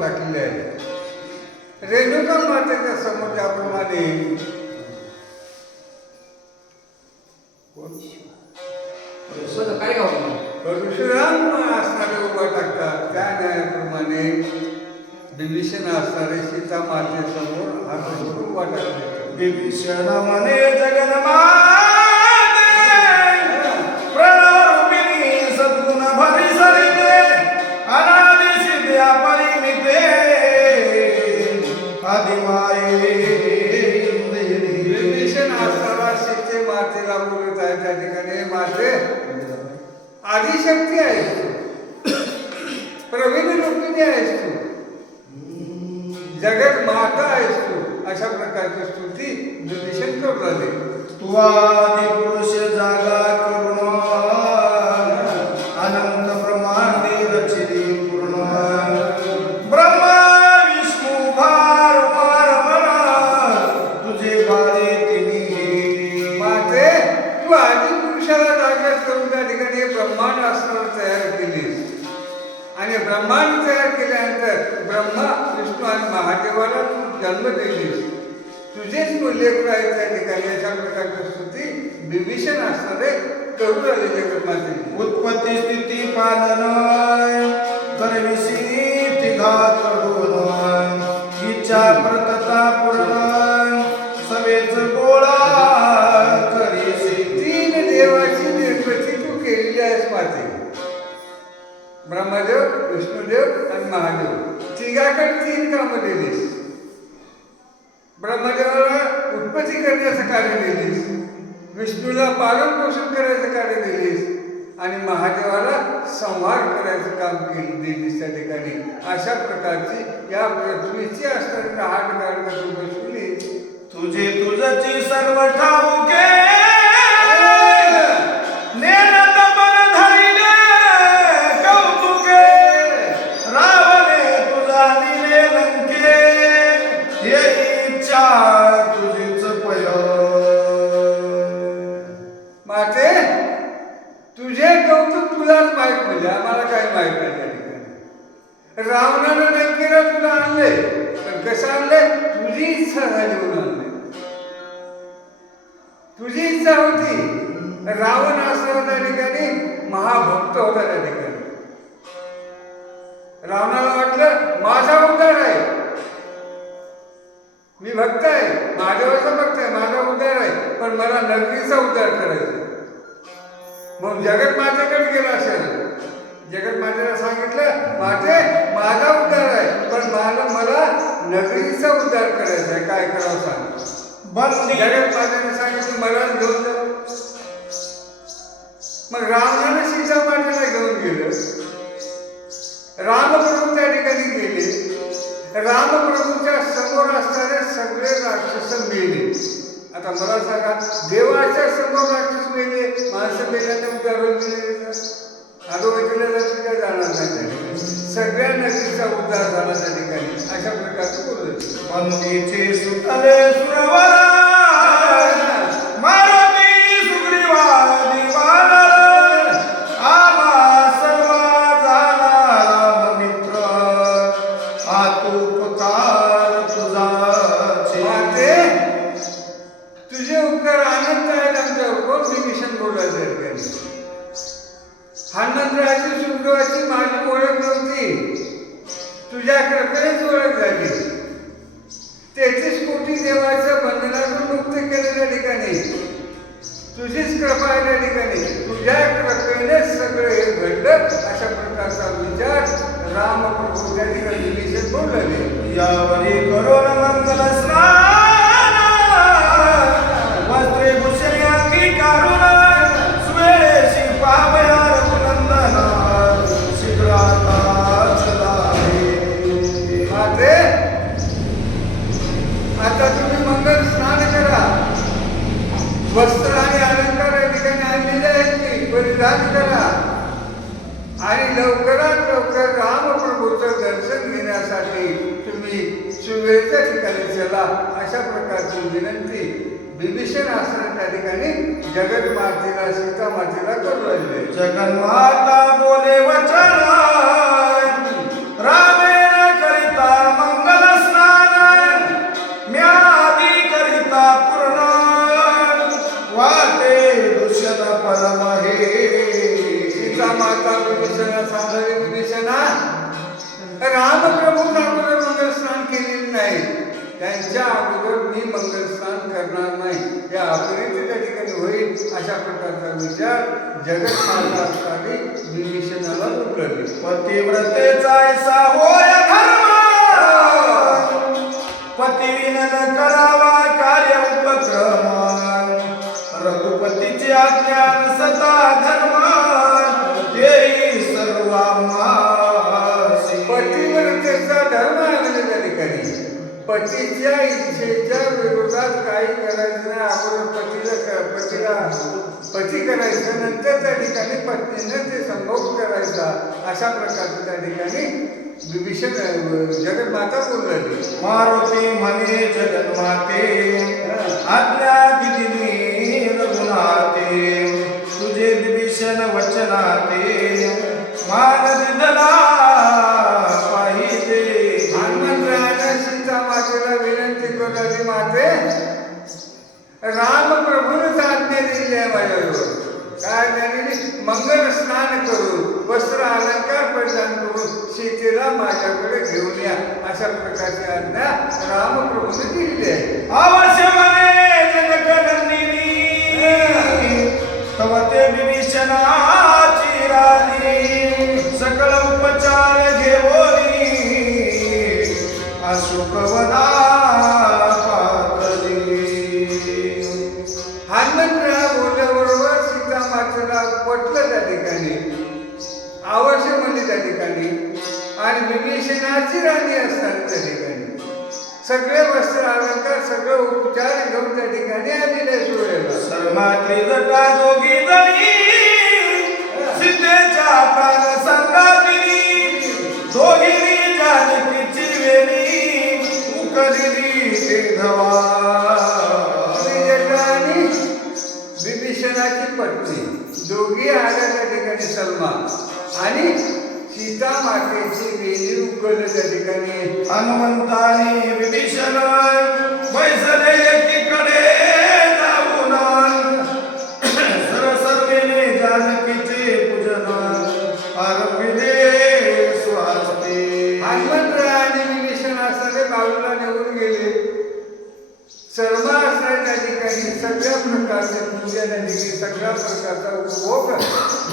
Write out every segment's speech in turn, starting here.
नावं टाकलेली आहेत. रेणुका मातेच्या समोर त्याप्रमाणे परशुराम असणारे उभा टाकतात. त्या न्यायाप्रमाणे बिभीषण असणारे सीता मातेसमोर हा उभा टाकले बिभीषण म्हणे स्थिती पालनकडून इच्छा प्रतता पूर्ण सवेच गोळा करीसी तीन देवाची निर्मिती तू केलेली आहेस ब्रह्मदेव विष्णुदेव आणि महादेव. तिघाकडे तीन कामं दिलीस. ब्रह्मदेवाला उत्पत्ती करण्याचं कार्य दिलीस. विष्णूला पालन पोषण करायचं कार्य दिलीस. आणि महादेवाला संहार करायचं काम केली देवीच्या त्या ठिकाणी. अशा प्रकारची या पृथ्वीची असणारी रहाट गाड बसवली तुझे तुझची सर्व ठाऊके ठिकाणी रावणानं लंकेला तुला आणले. पण कसं आणले तुझी इच्छा झाली म्हणून आणले तुझी इच्छा होती. रावण असणारा त्या ठिकाणी महाभक्त होता त्या ठिकाणी. रावणाला वाटलं माझा उद्धार आहे. मी भक्त आहे. महादेवाचा भक्त आहे. माझा उद्धार आहे. पण मला नगरीचा उद्धार करायचा मग जगत माझ्याकडे गेला असेल. जगत माझ्याला सांगितलं माझे माझा उद्धार आहे पण मला मला नगरीचा उद्धार करायचा आहे. काय करावं सांग. बंदी. जगत माझ्याने सांगितलं मला घेऊन जा. मग रावणाने सीता मातेला घेऊन गेलं. रामप्रभू त्या ठिकाणी गेले. रामप्रभूच्या समोर असणारे सगळे राक्षस मेले. आता मला सांगा देवाच्या समोर राक्षस मेले माणसं मेल्याने उदाहरण दिले अधोगतीला जातील काय जाणार नाही त्या सगळ्या नगरीचा उद्धार झाला त्या ठिकाणी. अशा प्रकारचं बोलत बंदीचे सुतले सुरवर वस्त्र आणि अलंकार या ठिकाणी आणलेले आहेत की परिधान करा. आणि लवकरात लवकर रामप्रभूचं दर्शन घेण्यासाठी तुम्ही सुवेच्या ठिकाणी चला अशा प्रकारची विनंती विभीषण असणाऱ्या त्या ठिकाणी जगत सीता मातेला करू लागले जगन्माता बोले वचन! अशा प्रकारचा विचार जगत माता असताना विभीषणाला उठवली पतिव्रतेचा ऐसा होय धर्म! पतिविनन करावा कार्य उपक्रम. रघुपतीचे अज्ञान सदा धर्म. देई सर्वा पतिव्रतेचा धर्म आहे ठिकाणी. पतीच्या इच्छेच्या विरोधात काही करायचं नाही. आपण पतीला पतीला पती करायचं नंतर त्या ठिकाणी पत्नीनं ते संभोग करायचा. अशा प्रकारचं त्या ठिकाणी विभीषण जगन्माता बोलली मारुती म्हणे जगन्माते आज्ञा दिली रघुनाथे तुझे विभीषण वचनाते मान या अशा प्रकारची आज्ञा रामप्रभूने दिलेली आहे अवश्य म्हणे जनकनंदिनी ज्ञानाची राणी असतात त्या ठिकाणी. सगळे वस्त्र अलंकार सगळे उपचार घेऊन त्या ठिकाणी आलेले सोयला हनुमंतानी विभीषण वैसले एकीकडे जाऊन सरसर्वेने जानकीचे पूजन आरंभिले स्वास्ते हनुमंतराय आणि विभीषण असणारे बाजूला निघून गेले. सर्व असणाऱ्या त्या ठिकाणी सगळ्या प्रकारचे पूजा त्या सगळ्या प्रकारचा उपभोग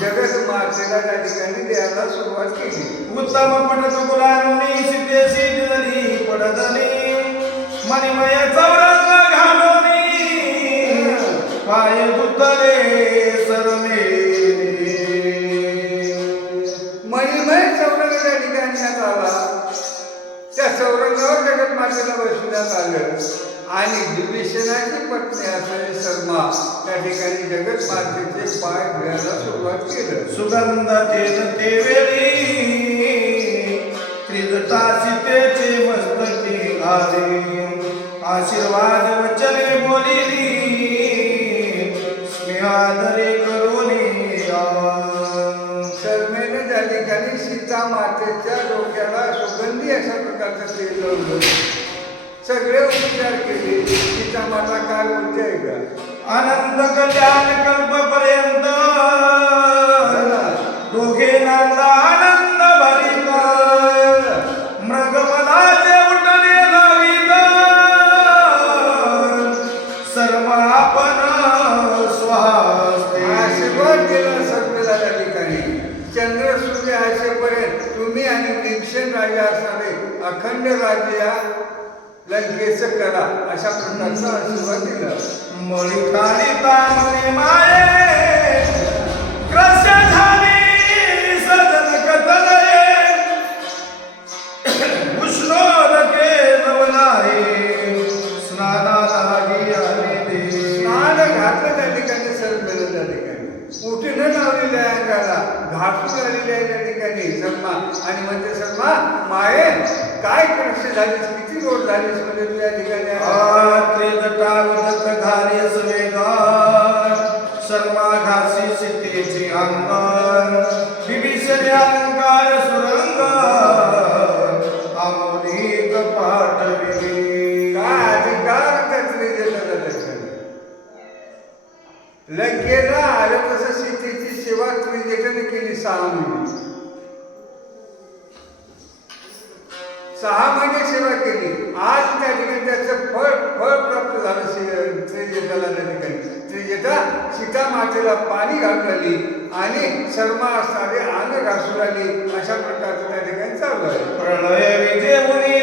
जगत मातेला त्या ठिकाणी द्यायला सुरुवात केली. उत्तम पडत गुलांनी सीतेशी दिली पडदली मणिमय चौरंग घालोनी पाय धुतले चौरंगावर जगत मातेला बसवण्यात आलं. आणि विभीषणाची पत्नी असलेली शर्मा त्या ठिकाणी जगत मातेचे पाय धुवायला सुरुवात केलं. सुगंधाचे ते वेळी त्रिजटा सीतेचे मस्तकी घाले. आशीर्वाद वचने बोली सगळे उपचार केले. सीता माता काय आहे का अनंत कल्याण कल्पपर्यंत दोघे नांदा अखंड राज्य या लंकेचं करा अशा प्रकारचा आशीर्वाद दिला मळी काढिता माये ग्रस्य झाली कतलये स्नानाला आले दे स्नान घातलं त्या ठिकाणी सर्वेला त्या ठिकाणी. उठीनं लावलेल्या आहे अंगाला घाटून आलेले आहे त्या ठिकाणी. शर्मा आणि म्हणजे शर्मा माये काय कष्ट झालीस किती जोड झालीस म्हणजे त्या ठिकाणी? आला? त्रिजटावदक घालीस वेगा शर्मा घासी सीतेची अंगण विभीषण अलंकार सुरंग आमोलिक पाठविली काय अधिकार त्यातले देतात? त्या ठिकाणी आलं तसं सीतेची सेवा त्रिजटाने केली सहा महिने सहा महिने सेवा केली. आज त्या ठिकाणी त्याचं फळ फळ प्राप्त झालं श्री- त्रिजेताला त्या ठिकाणी. त्रिजेता सीता मातेला पाणी घालून आली आणि शर्मा असणारे आन घासून आली. अशा प्रकारचं त्या ठिकाणी चालू आहे. प्रणय विजेमुनी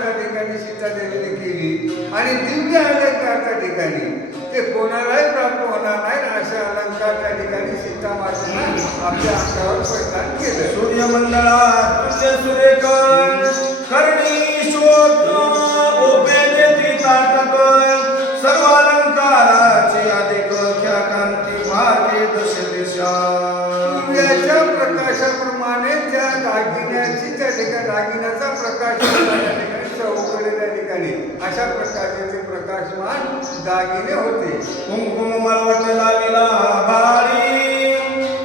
त्या ठिकाणी सीता देवीने केली आणि दिव्य अलंकार त्या ठिकाणी. ते कोणालाही प्राप्त होणार नाही असे अलंकार त्या ठिकाणी सीता मातेनं आपल्या अंगावर परिधान केलं. सूर्यमंडळात तुझे करणी शोध देती सर्व अलंकाराची अधिक ख्या कांती भागे दश दिशा. सूर्याच्या प्रकाशाप्रमाणे त्या दागिन्याची त्या ठिकाणी दागिन्याचा प्रकाश त्या ठिकाणी ठिकाणी अशा प्रकारचे ते प्रकाशमान दागिने होते. कुंकुम मलवट लाविला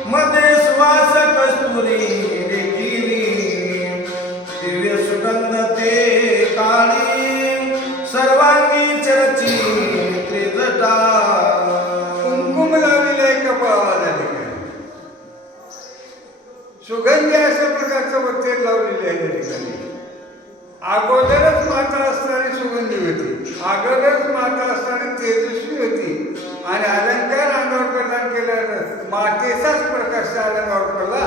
मध्ये श्वास कस्तुरी दिव्य सुगंध ते काळी. सर्वांगी चरची त्रिजटा. कुंकुम लावलेलं कपाळाला ठिकाणी सुगंधी अशा प्रकारचं वत्तेर लावलेले आहे त्या ठिकाणी. अगोदर सुगंधी होती. अगोदरच माता असताना तेजस्वी होती. आणि अलंकार अंगावर प्रदान केल्यानं मातेचाच प्रकाश त्या अलंगावर पडला.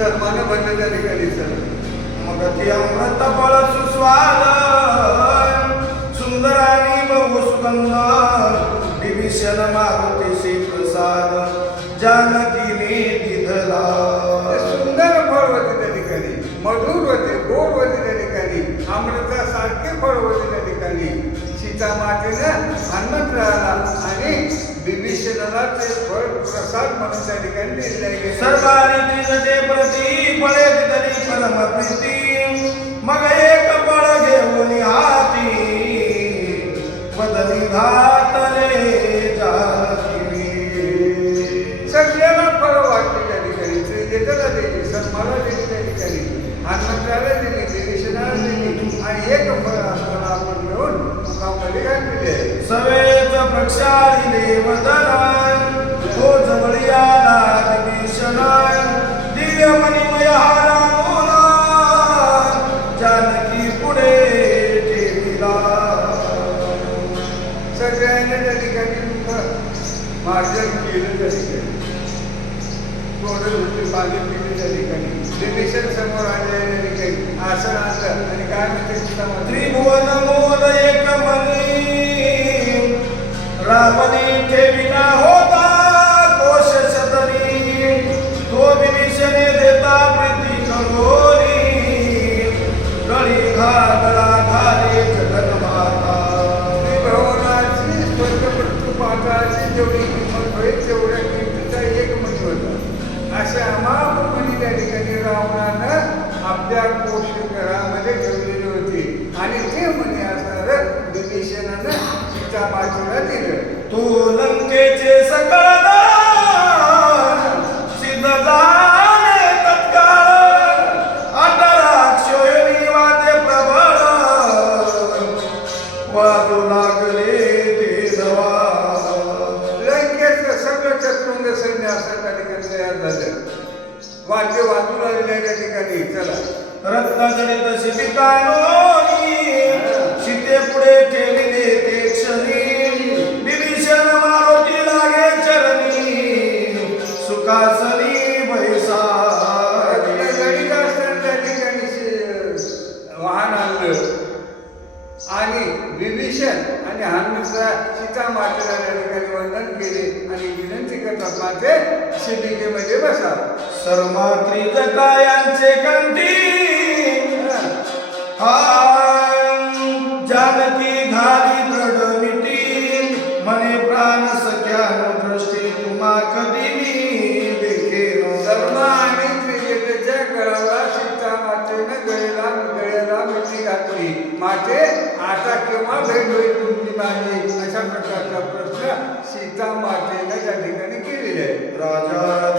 सन्मानं त्या ठिकाणी सर मग ती अमृत फळ सुस्वाद सुंदर आणि बहु सुगंध विभीषण मारुती श्री प्रसाद जानकीने दिधला. सुंदर फळ होते त्या ठिकाणी मधुर होते गोड होते त्या ठिकाणी अमृतासारखे फळ होते त्या ठिकाणी. सीता मातेनं हनुमंतराला आणि विभीषणाला ते फळ प्रसाद म्हणून त्या ठिकाणी दिले सर्वांनी समोर आले त्या असं असं आणि काय म्हणते त्रिभुवन मोद एक मनी रावणी ते विना हो आणि विभीषण आणि हनुमंतरा सीता मातेला त्या ठिकाणी वंदन केले आणि विनंती करतात माते शिबिकेमध्ये बसा. सर्मात्री जटायांचे कंठी. हा. बहीण होईल तुमची माझी अशा प्रकारचा प्रश्न सीता मातेनं या ठिकाणी केलेला आहे राजा